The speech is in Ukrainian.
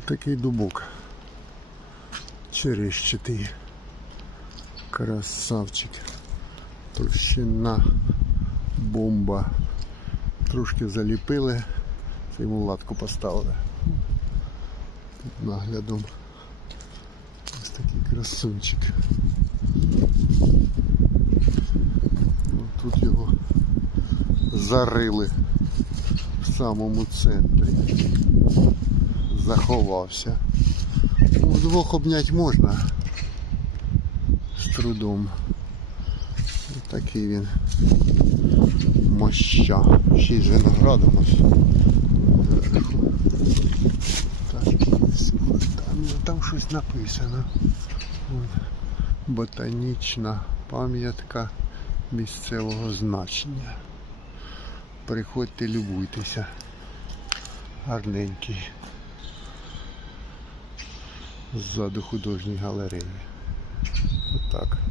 Такий дубок. Черещатий. Красавчик. Товщина бомба. Трошки заліпили, це йому латку поставили. Під наглядом. Ось такий красунчик. Ну, тут його зарили в самому центрі. Заховався. Ну, Вдвох обнять можна з трудом. Ось Такий він моща. Ще й з виноградом ось. Там, там щось написано. Ботанічна пам'ятка місцевого значення. Приходьте, любуйтеся. Гарненький. Ззаду художньої галереї. Отак.